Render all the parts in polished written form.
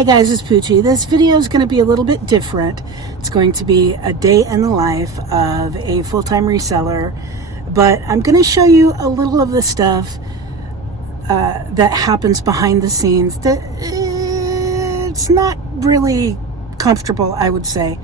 Hey guys, it's Poochie. This video is going to be a little bit different. It's going to be a day in the life of a full-time reseller, but I'm going to show you a little of the stuff that happens behind the scenes that it's not really comfortable, I would say.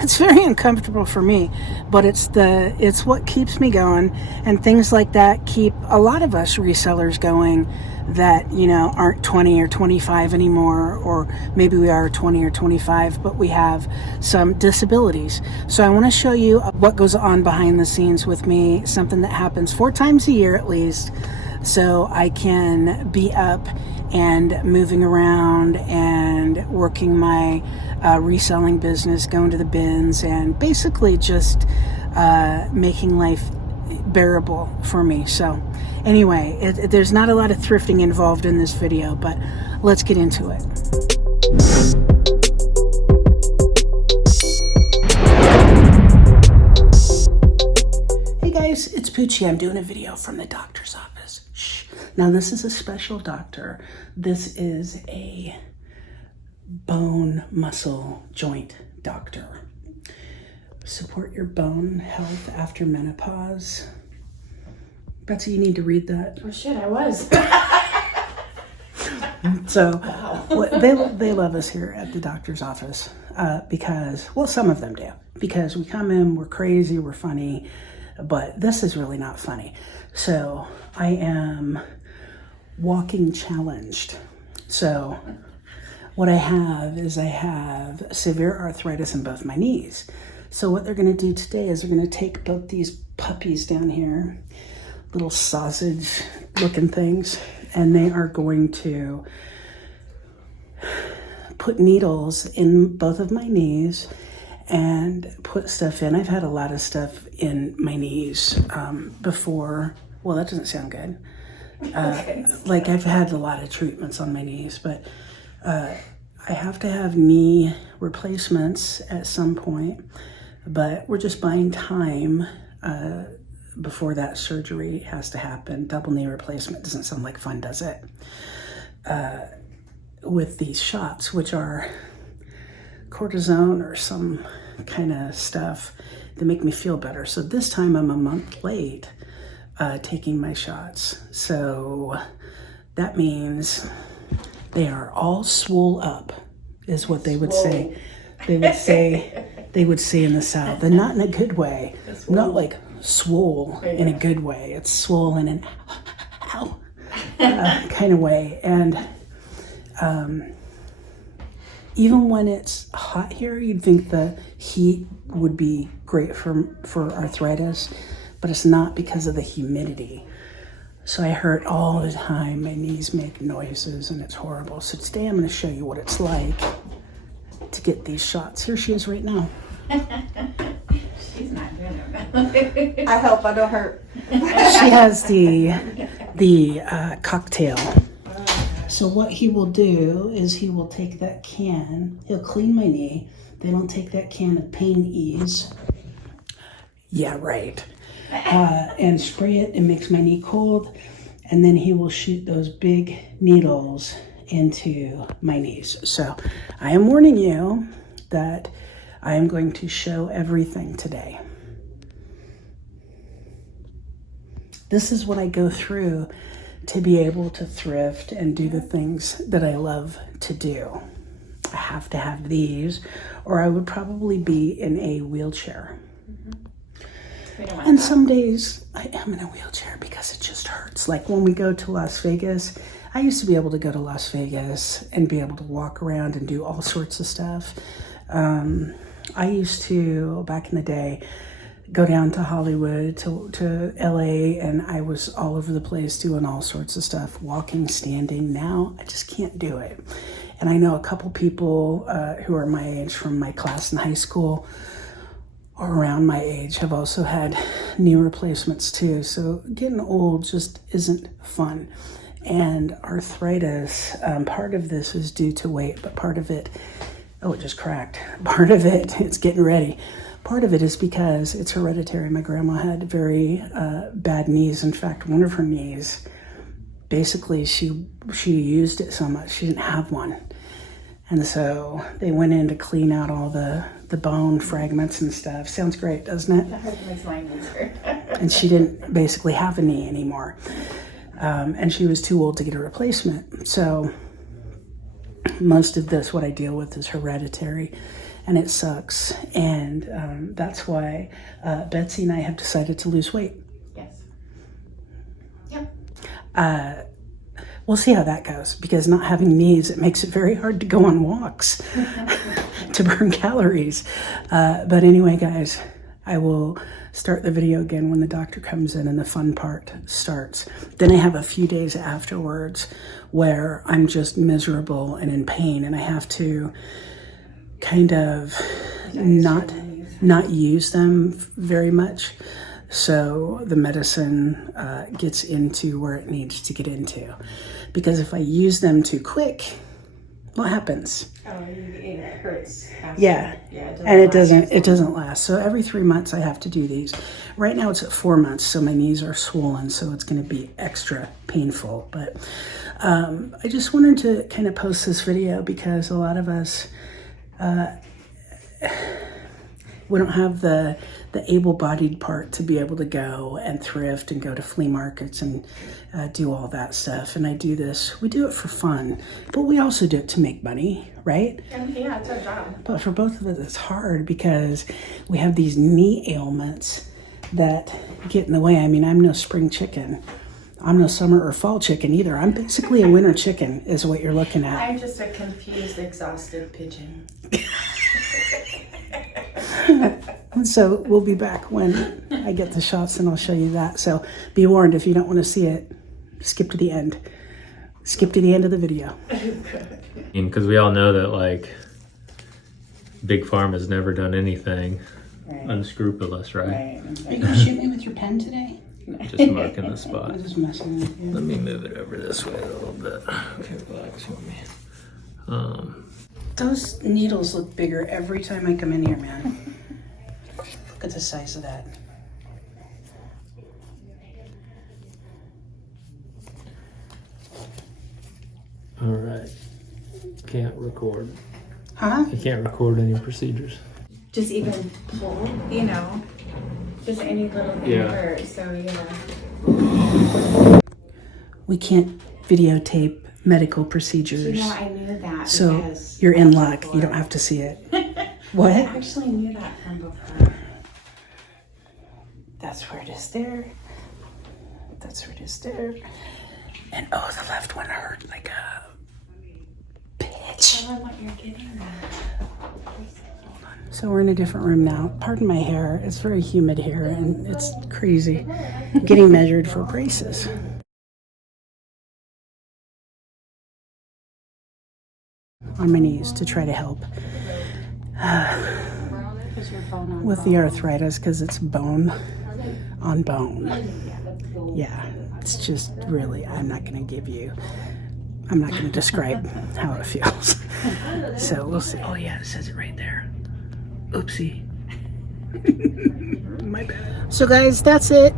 It's very uncomfortable for me, but it's what keeps me going, and things like that keep a lot of us resellers going that, you know, aren't 20 or 25 anymore, or maybe we are 20 or 25, but we have some disabilities. So I want to show you what goes on behind the scenes with me, something that happens 4 times a year at least, so I can be up and moving around and working my reselling business, going to the bins, and basically just making life bearable for me. So anyway, there's not a lot of thrifting involved in this video, but let's get into it. Hey guys, it's Poochie. I'm doing a video from the doctor's office. Shh. Now this is a special doctor. This is a bone, muscle, joint doctor. Support your bone health after menopause. Betsy, you need to read that. Oh shit, I was. So they love us here at the doctor's office because, well, some of them do, because we come in, we're crazy, we're funny, but this is really not funny. So I am walking challenged. So what I have severe arthritis in both my knees. So what they're going to do today is they're going to take both these puppies down here, little sausage looking things, and they are going to put needles in both of my knees and put stuff in. I've had a lot of stuff in my knees before. Well, that doesn't sound good. Like I've had a lot of treatments on my knees, but I have to have knee replacements at some point, but we're just buying time before that surgery has to happen. Double knee replacement doesn't sound like fun, does it? With these shots, which are cortisone or some kind of stuff that make me feel better. So this time I'm a month late taking my shots. So that means they are all swole up, is what they would say. They would say in the South, and not in a good way. Not like swole in a good way. It's swollen and ow kind of way. And even when it's hot here, you'd think the heat would be great for arthritis, but it's not because of the humidity. So I hurt all the time. My knees make noises and it's horrible. So today I'm going to show you what it's like to get these shots. Here she is right now. She's not doing it. I hope I don't hurt. She has the cocktail. So what he will do is he will take that can, he'll clean my knee, then he'll take that can of Pain Ease. Yeah, right. And spray it. It makes my knee cold. And then he will shoot those big needles into my knees. So I am warning you that I am going to show everything today. This is what I go through to be able to thrift and do the things that I love to do. I have to have these, or I would probably be in a wheelchair. And some days I am in a wheelchair because it just hurts. Like when we go to Las Vegas, I used to be able to go to Las Vegas and be able to walk around and do all sorts of stuff. I used to, back in the day, go down to Hollywood, to LA, and I was all over the place doing all sorts of stuff, walking, standing. Now I just can't do it. And I know a couple people who are my age from my class in high school or around my age have also had knee replacements too. So getting old just isn't fun. And arthritis, part of this is due to weight, but part of it, oh, it just cracked. Part of it, it's getting ready. Part of it is because it's hereditary. My grandma had very bad knees. In fact, one of her knees, basically she used it so much she didn't have one. And so they went in to clean out all the bone fragments and stuff. Sounds great, doesn't it? That makes mine easier. And she didn't basically have a knee anymore. And she was too old to get a replacement. So most of this, what I deal with, is hereditary, and it sucks. And that's why Betsy and I have decided to lose weight. Yes. Yep. We'll see how that goes, because not having knees, it makes it very hard to go on walks to burn calories. But anyway, guys, I will start the video again when the doctor comes in and the fun part starts. Then I have a few days afterwards where I'm just miserable and in pain, and I have to kind of not use them very much. So the medicine gets into where it needs to get into. Because if I use them too quick, what happens? Oh, it hurts. Faster. Yeah, it doesn't last. So every 3 months I have to do these. Right now it's at 4 months, so my knees are swollen, so it's going to be extra painful. But I just wanted to kind of post this video because a lot of us, we don't have the able-bodied part to be able to go and thrift and go to flea markets and do all that stuff. And I do this, we do it for fun, but we also do it to make money, right? Yeah, it's our job. But for both of us, it's hard because we have these knee ailments that get in the way. I mean, I'm no spring chicken. I'm no summer or fall chicken either. I'm basically a winter chicken is what you're looking at. I'm just a confused, exhausted pigeon. So we'll be back when I get the shots and I'll show you that. So be warned, if you don't want to see it, skip to the end. Skip to the end of the video. Because we all know that, like, Big Farm has never done anything unscrupulous, right? Are you going to shoot me with your pen today? Just marking the spot. I'm just messing with you. Let me move it over this way a little bit. Okay, relax for me. Those needles look bigger every time I come in here, man. Look at the size of that. All right. Can't record. Huh? You can't record any procedures. Just even pull, just any little thing hurts. So We can't videotape medical procedures. I knew that. So because you're in luck. You don't have to see it. What? I actually knew that from before. That's where it is there. That's where it is there. And oh, the left one hurt like a bitch. Tell them what you're getting at. So we're in a different room now. Pardon my hair. It's very humid here and it's crazy. Getting measured for braces. On my knees to try to help with the arthritis, because it's bone on bone. Yeah, it's just really, I'm not going to describe how it feels. So we'll see. Oh yeah, it says it right there. Oopsie. My bad. So guys, that's it.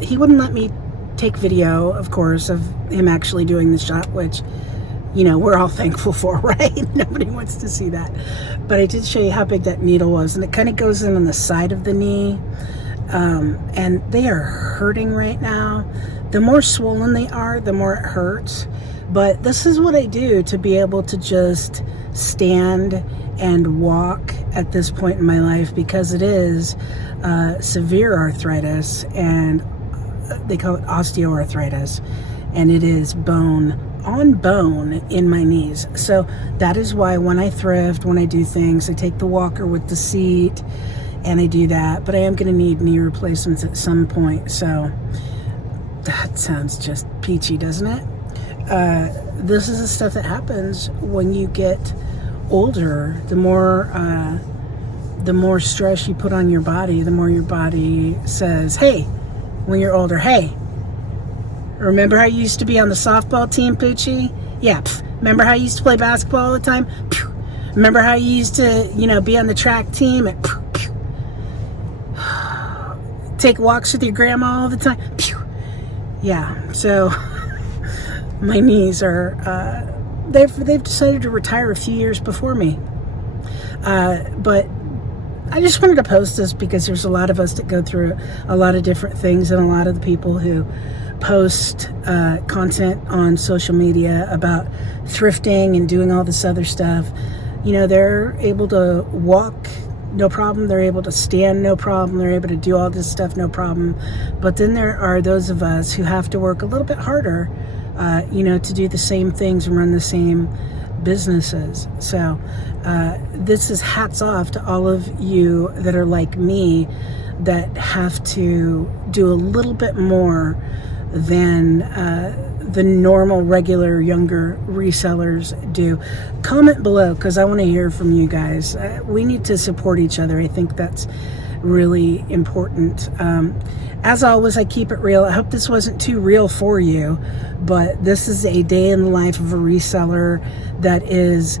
He wouldn't let me take video, of course, of him actually doing the shot, which, we're all thankful for, right? Nobody wants to see that. But I did show you how big that needle was, and it kind of goes in on the side of the knee. And they are hurting right now. The more swollen they are, the more it hurts. But this is what I do to be able to just stand and walk at this point in my life, because it is severe arthritis, and they call it osteoarthritis, and it is bone on bone in my knees. So that is why when I thrift, when I do things, I take the walker with the seat and I do that. But I am going to need knee replacements at some point. So that sounds just peachy, doesn't it? This is the stuff that happens when you get older. The more stress you put on your body, the more your body says, hey, when you're older, hey, remember how you used to be on the softball team, Poochie? Yeah. Remember how you used to play basketball all the time? Remember how you used to, be on the track team? Take walks with your grandma all the time? Yeah. So my knees are they've decided to retire a few years before me. But I just wanted to post this because there's a lot of us that go through a lot of different things, and a lot of the people who post content on social media about thrifting and doing all this other stuff, you know, they're able to walk no problem, they're able to stand no problem, they're able to do all this stuff no problem. But then there are those of us who have to work a little bit harder, you know, to do the same things and run the same businesses. So this is hats off to all of you that are like me, that have to do a little bit more than the normal, regular, younger resellers do. Comment below, because I want to hear from you guys. We need to support each other. I think that's really important. As always, I keep it real. I hope this wasn't too real for you, but this is a day in the life of a reseller that is,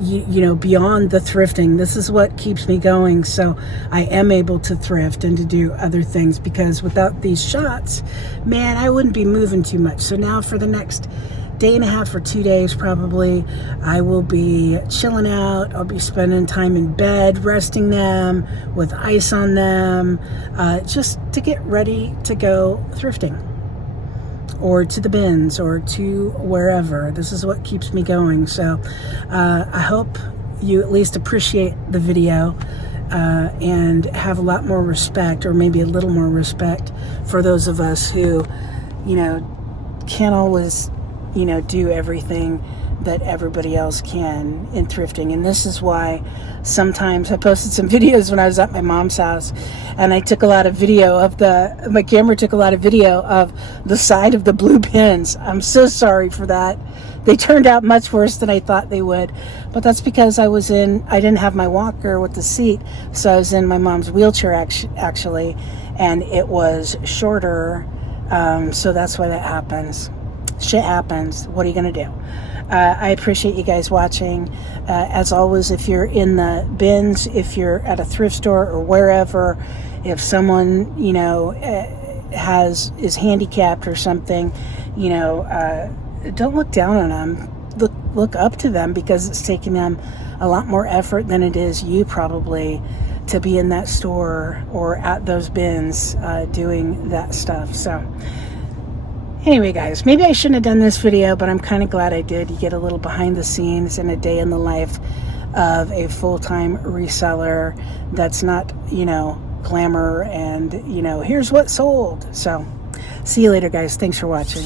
you know, beyond the thrifting. This is what keeps me going. So I am able to thrift and to do other things, because without these shots, man, I wouldn't be moving too much. So now for the next day and a half or 2 days, probably, I will be chilling out. I'll be spending time in bed, resting them with ice on them, just to get ready to go thrifting, or to the bins, or to wherever. This is what keeps me going. So I hope you at least appreciate the video and have a lot more respect, or maybe a little more respect, for those of us who, you know, can't always, you know, do everything that everybody else can in thrifting. And this is why sometimes I posted some videos when I was at my mom's house, and I took a lot of video of my camera took a lot of video of the side of the blue bins. I'm so sorry for that. They turned out much worse than I thought they would, but that's because I didn't have my walker with the seat, so I was in my mom's wheelchair actually, and it was shorter, so that's why that happens. Shit happens. What are you gonna do? I appreciate you guys watching. As always, if you're in the bins, if you're at a thrift store or wherever, if someone, you know, is handicapped or something, you know, don't look down on them. Look up to them, because it's taking them a lot more effort than it is you probably to be in that store or at those bins doing that stuff. So anyway, guys, maybe I shouldn't have done this video, but I'm kind of glad I did. You get a little behind the scenes and a day in the life of a full-time reseller that's not, you know, glamour and, you know, here's what sold. So see you later, guys. Thanks for watching.